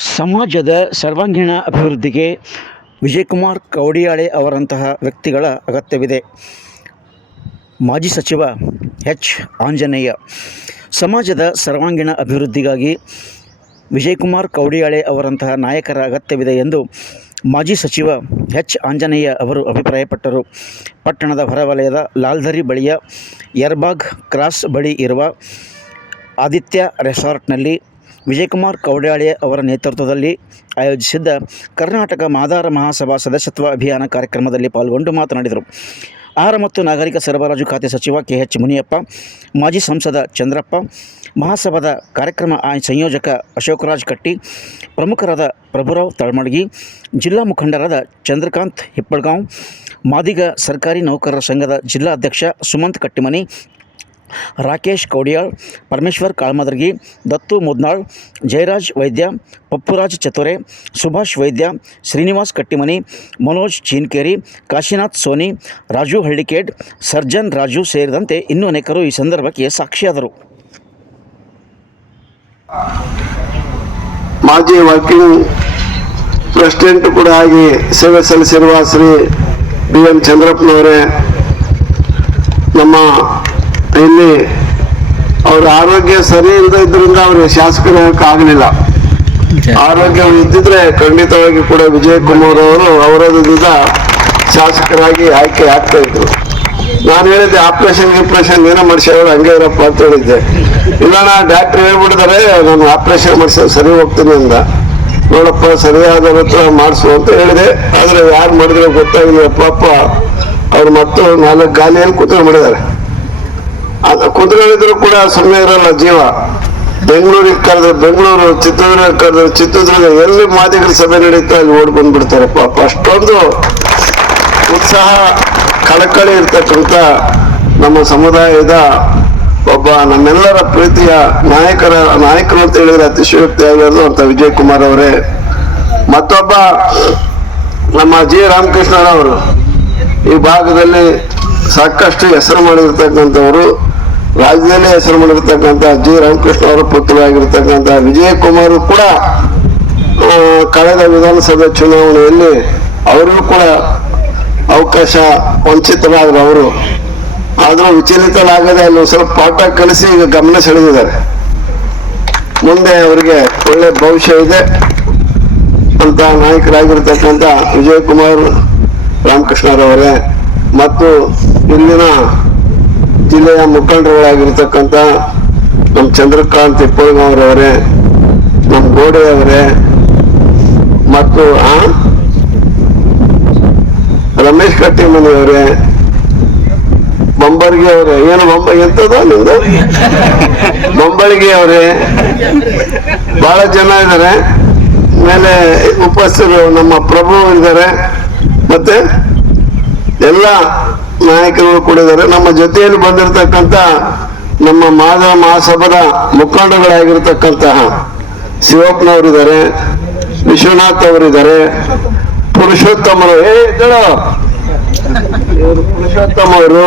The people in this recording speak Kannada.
ಸಮಾಜದ ಸರ್ವಾಂಗೀಣ ಅಭಿವೃದ್ಧಿಗೆ ವಿಜಯಕುಮಾರ್ ಕವಡಿಯಾಳೆ ಅವರಂತಹ ವ್ಯಕ್ತಿಗಳ ಅಗತ್ಯವಿದೆ. ಮಾಜಿ ಸಚಿವ ಎಚ್. ಆಂಜನೇಯ ಸಮಾಜದ ಸರ್ವಾಂಗೀಣ ಅಭಿವೃದ್ಧಿಗಾಗಿ ವಿಜಯಕುಮಾರ್ ಕೌಡಿಯಾಳೆ ಅವರಂತಹ ನಾಯಕರ ಅಗತ್ಯವಿದೆ ಎಂದು ಮಾಜಿ ಸಚಿವ ಎಚ್. ಆಂಜನೇಯ ಅವರು ಅಭಿಪ್ರಾಯಪಟ್ಟರು. ಪಟ್ಟಣದ ಹೊರವಲಯದ ಲಾಲ್ಧರಿ ಬಳಿಯ ಯರ್ಬಾಗ್ ಕ್ರಾಸ್ ಬಳಿ ಇರುವ ಆದಿತ್ಯ ರೆಸಾರ್ಟ್ನಲ್ಲಿ ವಿಜಯಕುಮಾರ್ ಕೌಡ್ಯಾಳೆ ಅವರ ನೇತೃತ್ವದಲ್ಲಿ ಆಯೋಜಿಸಿದ್ದ ಕರ್ನಾಟಕ ಮಾದಾರ ಮಹಾಸಭಾ ಸದಸ್ಯತ್ವ ಅಭಿಯಾನ ಕಾರ್ಯಕ್ರಮದಲ್ಲಿ ಪಾಲ್ಗೊಂಡು ಮಾತನಾಡಿದರು. ಆಹಾರ ಮತ್ತು ನಾಗರಿಕ ಸರಬರಾಜು ಖಾತೆ ಸಚಿವ ಕೆ ಎಚ್ ಮುನಿಯಪ್ಪ, ಮಾಜಿ ಸಂಸದ ಚಂದ್ರಪ್ಪ, ಮಹಾಸಭಾದ ಕಾರ್ಯಕ್ರಮ ಸಂಯೋಜಕ ಅಶೋಕರಾಜ್ ಕಟ್ಟಿ, ಪ್ರಮುಖರಾದ ಪ್ರಭುರಾವ್ ತಳಮಡಗಿ ಜಿಲ್ಲಾ ಮುಖಂಡರಾದ ಚಂದ್ರಕಾಂತ್ ಹಿಪ್ಪಳ್ಗಾಂವ್, ಮಾದಿಗ ಸರ್ಕಾರಿ ನೌಕರರ ಸಂಘದ ಜಿಲ್ಲಾಧ್ಯಕ್ಷ ಸುಮಂತ್ ಕಟ್ಟಿಮನಿ ರಾಕೇಶ್ ಕೌಡಿಯಾಳ್, ಪರಮೇಶ್ವರ್ ಕಾಳ್ಮದರ್ಗಿ, ದತ್ತು ಮುದ್ನಾಳ್, ಜಯರಾಜ್ ವೈದ್ಯ, ಪಪ್ಪುರಾಜ್ ಚತುರೆ, ಸುಭಾಷ್ ವೈದ್ಯ, ಶ್ರೀನಿವಾಸ್ ಕಟ್ಟಿಮನಿ, ಮನೋಜ್ ಚೀನ್ಕೇರಿ, ಕಾಶಿನಾಥ್ ಸೋನಿ, ರಾಜು ಹಳ್ಳಿಕೇಡ್, ಸರ್ಜನ್ ರಾಜು ಸೇರಿದಂತೆ ಇನ್ನೂ ಅನೇಕರು ಈ ಸಂದರ್ಭಕ್ಕೆ ಸಾಕ್ಷಿಯಾದರು. ಮಾಜಿ ವರ್ಕಿಂಗ್ ಪ್ರೆಸಿಡೆಂಟ್ ಕೂಡ ಆಗಿ ಸೇವೆ ಸಲ್ಲಿಸಿರುವ ಶ್ರೀ ಬಿ ಎಂ ಚಂದ್ರಪ್ಪನವರೇ, ನಮ್ಮ ಇಲ್ಲಿ ಅವ್ರ ಆರೋಗ್ಯ ಸರಿ ಇಲ್ಲದೆ ಇದ್ರಿಂದ ಅವರು ಶಾಸಕರಾಗಕ್ಕೆ ಆಗಲಿಲ್ಲ. ಆರೋಗ್ಯ ಇದ್ದಿದ್ರೆ ಖಂಡಿತವಾಗಿ ಕೂಡ ವಿಜಯ್ ಕುಮಾರ್ ಅವರು ಅವರದಿಂದ ಶಾಸಕರಾಗಿ ಆಯ್ಕೆ ಆಗ್ತಾ ಇದ್ರು. ನಾನು ಹೇಳಿದ್ದೆ ಆಪರೇಷನ್ ಗಿಪ್ರೇಷನ್ ಏನೋ ಮಾಡಿಸ್ಯಾರ ಹಂಗೆ ಇರಪ್ಪ ಅಂತ ಹೇಳಿದ್ದೆ. ಇಲ್ಲಣ್ಣ ಡಾಕ್ಟರ್ ಹೇಳ್ಬಿಡ್ತಾರೆ ನಾನು ಆಪರೇಷನ್ ಮಾಡಿಸ ಸರಿ ಹೋಗ್ತೀನಿ ಅಂದ. ನೋಡಪ್ಪ ಸರಿಯಾದ ಹತ್ರ ಮಾಡಿಸು ಅಂತ ಹೇಳಿದೆ. ಆದ್ರೆ ಯಾರು ಮಾಡಿದ್ರೆ ಗೊತ್ತಾಗಿಲ್ಲ ಪಾಪ ಅವ್ರು ಮತ್ತು ನಾಲ್ಕು ಗಾಲಿಯಲ್ಲಿ ಕೂತ್ಕೊಂಡು ಮಾಡಿದ್ದಾರೆ. ಅದು ಕುತ್ಕೊಂಡಿದ್ರು ಕೂಡ ಸುಮ್ಮನೆ ಇರಲ್ಲ ಜೀವ. ಬೆಂಗಳೂರಿಗೆ ಕರೆದ್ರೆ ಬೆಂಗಳೂರು ಚಿತ್ರದುರ್ಗ ಕರೆದ್ರೆ ಚಿತ್ರದುರ್ಗ, ಎಲ್ಲಿ ಮಾದಿಗರ ಸಭೆ ನಡೀತಾ ಅಲ್ಲಿ ಓಡ್ಕೊಂಡ್ ಬಿಡ್ತಾರೆ ಪಾಪ ಅಷ್ಟೊಂದು ಉತ್ಸಾಹ, ಕಳಕಳಿ ಇರ್ತಕ್ಕಂಥ ನಮ್ಮ ಸಮುದಾಯದ ಒಬ್ಬ ನಮ್ಮೆಲ್ಲರ ಪ್ರೀತಿಯ ನಾಯಕರ, ನಾಯಕರು ಅಂತ ಹೇಳಿದ್ರೆ ಅತಿಶಯೋಕ್ತಿ ಆಗಿರೋದು ಅಂತ ವಿಜಯ್ ಕುಮಾರ್ ಅವರೇ. ಮತ್ತೊಬ್ಬ ನಮ್ಮ ಜಿ. ರಾಮಕೃಷ್ಣರವರು ಈ ಭಾಗದಲ್ಲಿ ಸಾಕಷ್ಟು ಹೆಸರು ಮಾಡಿರ್ತಕ್ಕಂಥವರು, ರಾಜ್ಯದಲ್ಲೇ ಹೆಸರು ಮಾಡಿರ್ತಕ್ಕಂಥ ಜಿ. ರಾಮಕೃಷ್ಣ ಅವರ ಪುತ್ರರಾಗಿರ್ತಕ್ಕಂಥ ವಿಜಯ್ ಕುಮಾರ್ ಕೂಡ ಕಳೆದ ವಿಧಾನಸಭೆ ಚುನಾವಣೆಯಲ್ಲಿ ಅವರಿಗೂ ಕೂಡ ಅವಕಾಶ ವಂಚಿತರಾದರು ಅವರು ಆದರೂ ವಿಚಲಿತರಾಗದೆ ಅಲ್ಲಿ ಸ್ವಲ್ಪ ಪಾಠ ಕಲಿಸಿ ಈಗ ಗಮನ ಸೆಳೆದಿದ್ದಾರೆ. ಮುಂದೆ ಅವರಿಗೆ ಒಳ್ಳೆ ಭವಿಷ್ಯ ಇದೆ. ಅಂತ ನಾಯಕರಾಗಿರ್ತಕ್ಕಂಥ ವಿಜಯಕುಮಾರ್, ರಾಮಕೃಷ್ಣರವರೇ ಮತ್ತು ಇಲ್ಲಿನ ಜಿಲ್ಲೆಯ ಮುಖಂಡರುಗಳಾಗಿರ್ತಕ್ಕಂಥ ನಮ್ಮ ಚಂದ್ರಕಾಂತ್ ಇಪ್ಪಳಗಾವ್ರವರೇ ನಮ್ಮ ಗೋಡೆಯವರೇ, ಮತ್ತು ರಮೇಶ್ ಕಟ್ಟಿಮನಿಯವರೇ ಬಂಬರ್ಗಿ ಅವರೇ ಏನು ಬಂಬ ಎಂತದ ನಿಮ್ದು? ಬಂಬಳಿಗೆ ಅವರೇ ಬಹಳ ಜನ ಇದ್ದಾರೆ. ಮೇಲೆ ಉಪಸ್ಥರು ನಮ್ಮ ಪ್ರಭು ಇದ್ದಾರೆ. ಮತ್ತೆ ಎಲ್ಲ ನಾಯಕರು ಕೂಡ ಇದ್ದಾರೆ. ನಮ್ಮ ಜೊತೆಯಲ್ಲಿ ಬಂದಿರತಕ್ಕಂತ ನಮ್ಮ ಮಾಧವ ಮಹಾಸಭಾದ ಮುಖಂಡಗಳಾಗಿರ್ತಕ್ಕಂತಹ ಶಿವಪ್ಪನವರಿದ್ದಾರೆ ವಿಶ್ವನಾಥ್ ಅವರಿದ್ದಾರೆ ಪುರುಷೋತ್ತಮರು. ಏ ಪುರುಷೋತ್ತಮ ಅವರು